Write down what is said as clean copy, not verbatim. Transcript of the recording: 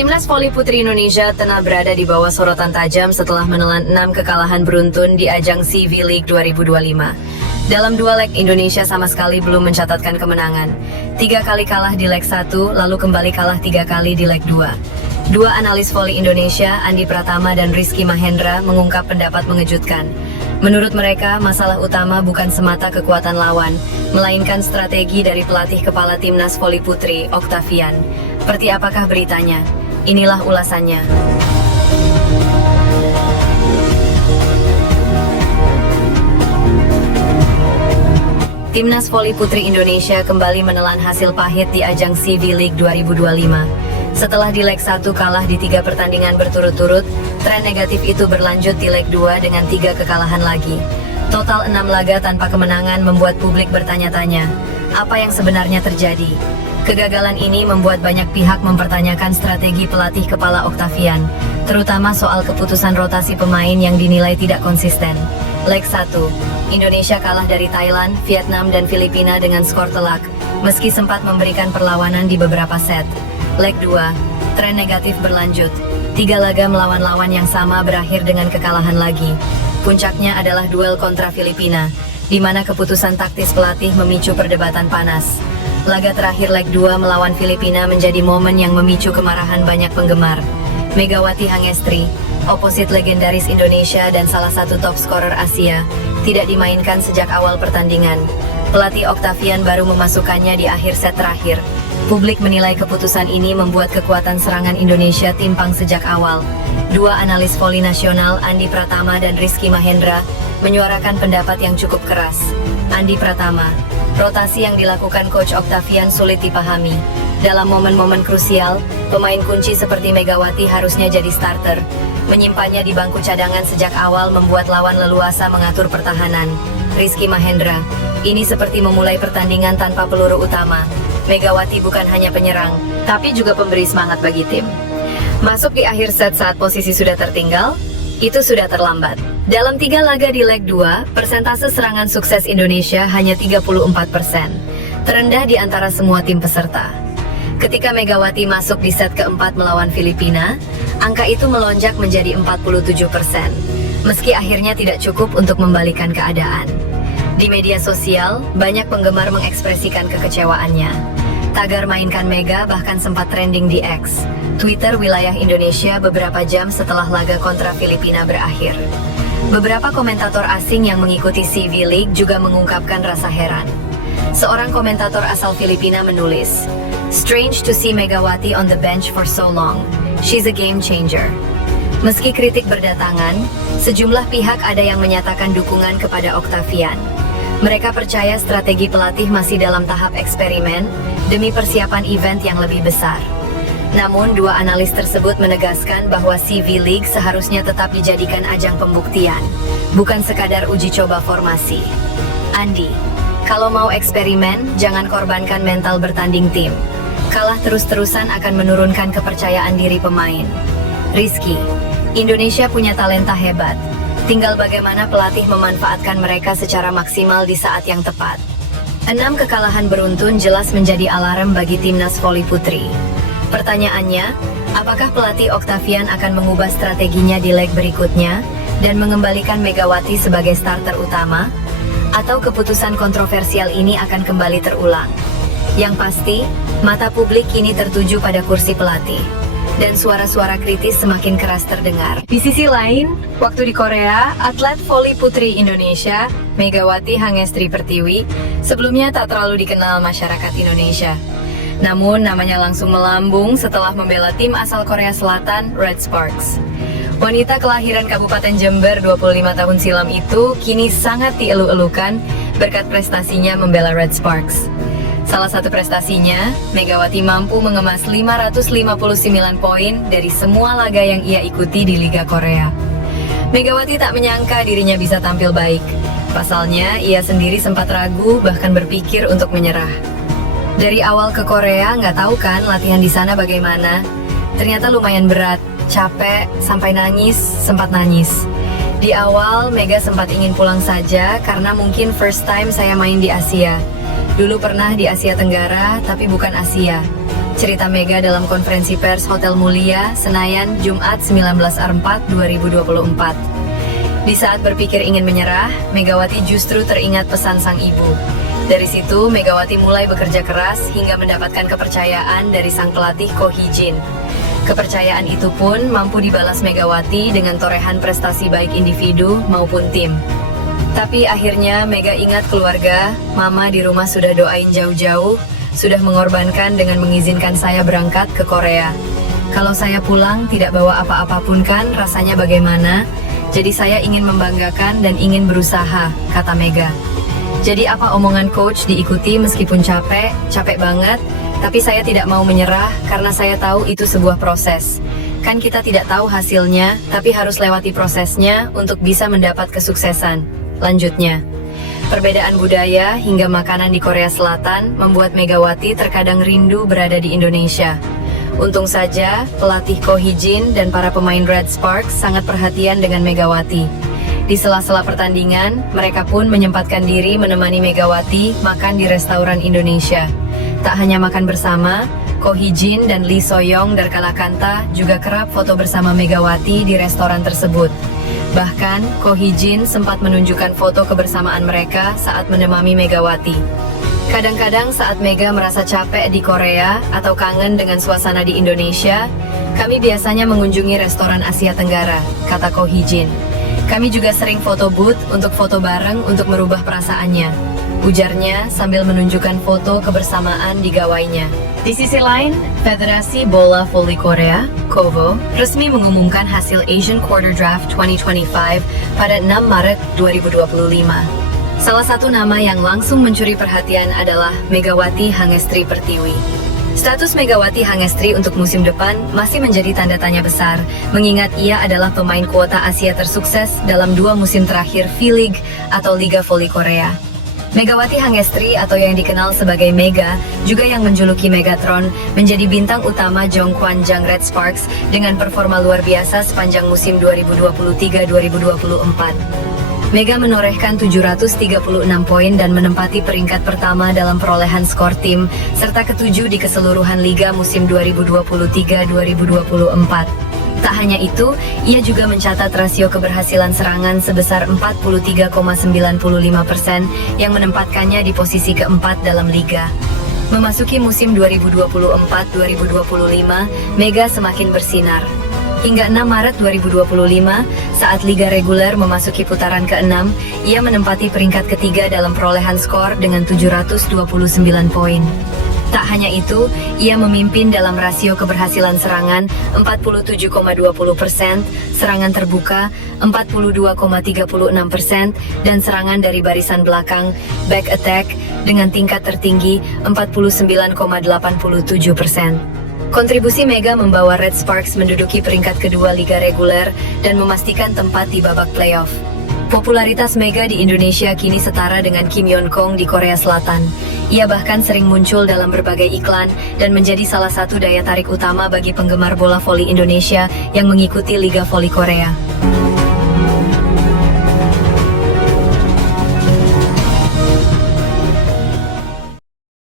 Timnas voli putri Indonesia tengah berada di bawah sorotan tajam setelah menelan 6 kekalahan beruntun di ajang CV League 2025. Dalam 2 leg, Indonesia sama sekali belum mencatatkan kemenangan. 3 kali kalah di leg 1, lalu kembali kalah 3 kali di leg 2. Dua analis voli Indonesia, Andi Pratama dan Rizky Mahendra, mengungkap pendapat mengejutkan. Menurut mereka, masalah utama bukan semata kekuatan lawan, melainkan strategi dari pelatih kepala Timnas voli putri, Octavian. Seperti apakah beritanya? Inilah ulasannya. Timnas voli putri Indonesia kembali menelan hasil pahit di ajang CV League 2025. Setelah di leg 1 kalah di 3 pertandingan berturut-turut, tren negatif itu berlanjut di leg 2 dengan 3 kekalahan lagi. Total 6 laga tanpa kemenangan membuat publik bertanya-tanya, apa yang sebenarnya terjadi? Kegagalan ini membuat banyak pihak mempertanyakan strategi pelatih kepala Octavian, terutama soal keputusan rotasi pemain yang dinilai tidak konsisten. Leg 1, Indonesia kalah dari Thailand, Vietnam, dan Filipina dengan skor telak, meski sempat memberikan perlawanan di beberapa set. Leg 2, tren negatif berlanjut. 3 laga melawan lawan yang sama berakhir dengan kekalahan lagi. Puncaknya adalah duel kontra Filipina, di mana keputusan taktis pelatih memicu perdebatan panas. Laga terakhir leg 2 melawan Filipina menjadi momen yang memicu kemarahan banyak penggemar. Megawati Hangestri, oposit legendaris Indonesia dan salah satu top scorer Asia, tidak dimainkan sejak awal pertandingan. Pelatih Octavian baru memasukkannya di akhir set terakhir. Publik menilai keputusan ini membuat kekuatan serangan Indonesia timpang sejak awal. Dua analis voli nasional, Andi Pratama dan Rizky Mahendra, menyuarakan pendapat yang cukup keras. Andi Pratama, rotasi yang dilakukan Coach Octavian sulit dipahami. Dalam momen-momen krusial, pemain kunci seperti Megawati harusnya jadi starter. Menyimpannya di bangku cadangan sejak awal membuat lawan leluasa mengatur pertahanan. Rizky Mahendra, ini seperti memulai pertandingan tanpa peluru utama. Megawati bukan hanya penyerang, tapi juga pemberi semangat bagi tim. Masuk di akhir set saat posisi sudah tertinggal, itu sudah terlambat. Dalam 3 laga di leg 2, persentase serangan sukses Indonesia hanya 34%, terendah di antara semua tim peserta. Ketika Megawati masuk di set keempat melawan Filipina, angka itu melonjak menjadi 47%, meski akhirnya tidak cukup untuk membalikan keadaan. Di media sosial, banyak penggemar mengekspresikan kekecewaannya. Tagar mainkan Mega bahkan sempat trending di X, Twitter wilayah Indonesia beberapa jam setelah laga kontra Filipina berakhir. Beberapa komentator asing yang mengikuti CV League juga mengungkapkan rasa heran. Seorang komentator asal Filipina menulis, "Strange to see Megawati on the bench for so long. She's a game changer." Meski kritik berdatangan, sejumlah pihak ada yang menyatakan dukungan kepada Octavian. Mereka percaya strategi pelatih masih dalam tahap eksperimen demi persiapan event yang lebih besar. Namun, dua analis tersebut menegaskan bahwa CV League seharusnya tetap dijadikan ajang pembuktian, bukan sekadar uji coba formasi. Andi, kalau mau eksperimen, jangan korbankan mental bertanding tim. Kalah terus-terusan akan menurunkan kepercayaan diri pemain. Rizky, Indonesia punya talenta hebat. Tinggal bagaimana pelatih memanfaatkan mereka secara maksimal di saat yang tepat. 6 kekalahan beruntun jelas menjadi alarm bagi Timnas voli putri. Pertanyaannya, apakah pelatih Octavian akan mengubah strateginya di leg berikutnya dan mengembalikan Megawati sebagai starter utama? Atau keputusan kontroversial ini akan kembali terulang? Yang pasti, mata publik kini tertuju pada kursi pelatih, dan suara-suara kritis semakin keras terdengar. Di sisi lain, waktu di Korea, atlet voli putri Indonesia, Megawati Hangestri Pertiwi, sebelumnya tak terlalu dikenal masyarakat Indonesia. Namun, namanya langsung melambung setelah membela tim asal Korea Selatan, Red Sparks. Wanita kelahiran Kabupaten Jember 25 tahun silam itu kini sangat dielu-elukan berkat prestasinya membela Red Sparks. Salah satu prestasinya, Megawati mampu mengemas 559 poin dari semua laga yang ia ikuti di Liga Korea. Megawati tak menyangka dirinya bisa tampil baik. Pasalnya, ia sendiri sempat ragu bahkan berpikir untuk menyerah. Dari awal ke Korea, nggak tahu kan latihan di sana bagaimana. Ternyata lumayan berat, capek, sampai nangis, sempat nangis. Di awal, Mega sempat ingin pulang saja karena mungkin first time saya main di Asia. Dulu pernah di Asia Tenggara, tapi bukan Asia. cerita Mega dalam konferensi pers Hotel Mulia, Senayan, Jumat 19 Maret 2024. Di saat berpikir ingin menyerah, Megawati justru teringat pesan sang ibu. Dari situ, Megawati mulai bekerja keras hingga mendapatkan kepercayaan dari sang pelatih Ko Hee-jin. Kepercayaan itu pun mampu dibalas Megawati dengan torehan prestasi baik individu maupun tim. Tapi akhirnya Mega ingat keluarga, Mama di rumah sudah doain jauh-jauh, sudah mengorbankan dengan mengizinkan saya berangkat ke Korea. Kalau saya pulang tidak bawa apa-apapun kan rasanya bagaimana? Jadi saya ingin membanggakan dan ingin berusaha, kata Mega. Jadi apa omongan coach diikuti meskipun capek banget, tapi saya tidak mau menyerah karena saya tahu itu sebuah proses. Kan kita tidak tahu hasilnya, tapi harus lewati prosesnya untuk bisa mendapat kesuksesan. Lanjutnya, perbedaan budaya hingga makanan di Korea Selatan membuat Megawati terkadang rindu berada di Indonesia. Untung saja, pelatih Ko Hee-jin dan para pemain Red Sparks sangat perhatian dengan Megawati. Di sela-sela pertandingan, mereka pun menyempatkan diri menemani Megawati makan di restoran Indonesia. Tak hanya makan bersama, Ko Hee-jin dan Lee So-young dari Kalakanta juga kerap foto bersama Megawati di restoran tersebut. Bahkan, Ko Hee-jin sempat menunjukkan foto kebersamaan mereka saat menemani Megawati. Kadang-kadang saat Mega merasa capek di Korea atau kangen dengan suasana di Indonesia, kami biasanya mengunjungi restoran Asia Tenggara, kata Ko Hee-jin. Kami juga sering foto booth untuk foto bareng untuk merubah perasaannya, ujarnya sambil menunjukkan foto kebersamaan di gawainya. Di sisi lain, Federasi Bola Voli Korea, KOVO, resmi mengumumkan hasil Asian Quarter Draft 2025 pada 6 Maret 2025. Salah satu nama yang langsung mencuri perhatian adalah Megawati Hangestri Pertiwi. Status Megawati Hangestri untuk musim depan masih menjadi tanda tanya besar, mengingat ia adalah pemain kuota Asia tersukses dalam 2 musim terakhir V-League atau Liga Voli Korea. Megawati Hangestri atau yang dikenal sebagai Mega, juga yang menjuluki Megatron, menjadi bintang utama Jongkwanjang Red Sparks dengan performa luar biasa sepanjang musim 2023-2024. Mega menorehkan 736 poin dan menempati peringkat pertama dalam perolehan skor tim, serta ketujuh di keseluruhan Liga musim 2023-2024. Tak hanya itu, ia juga mencatat rasio keberhasilan serangan sebesar 43,95% yang menempatkannya di posisi keempat dalam Liga. Memasuki musim 2024-2025, Mega semakin bersinar. Hingga 6 Maret 2025, saat Liga Reguler memasuki putaran ke-6, ia menempati peringkat ketiga dalam perolehan skor dengan 729 poin. Tak hanya itu, ia memimpin dalam rasio keberhasilan serangan 47,20%, serangan terbuka 42,36%, dan serangan dari barisan belakang back attack dengan tingkat tertinggi 49,87%. Kontribusi Mega membawa Red Sparks menduduki peringkat kedua Liga Reguler dan memastikan tempat di babak playoff. Popularitas Mega di Indonesia kini setara dengan Kim Yeon-kong di Korea Selatan. Ia bahkan sering muncul dalam berbagai iklan dan menjadi salah satu daya tarik utama bagi penggemar bola voli Indonesia yang mengikuti Liga Voli Korea.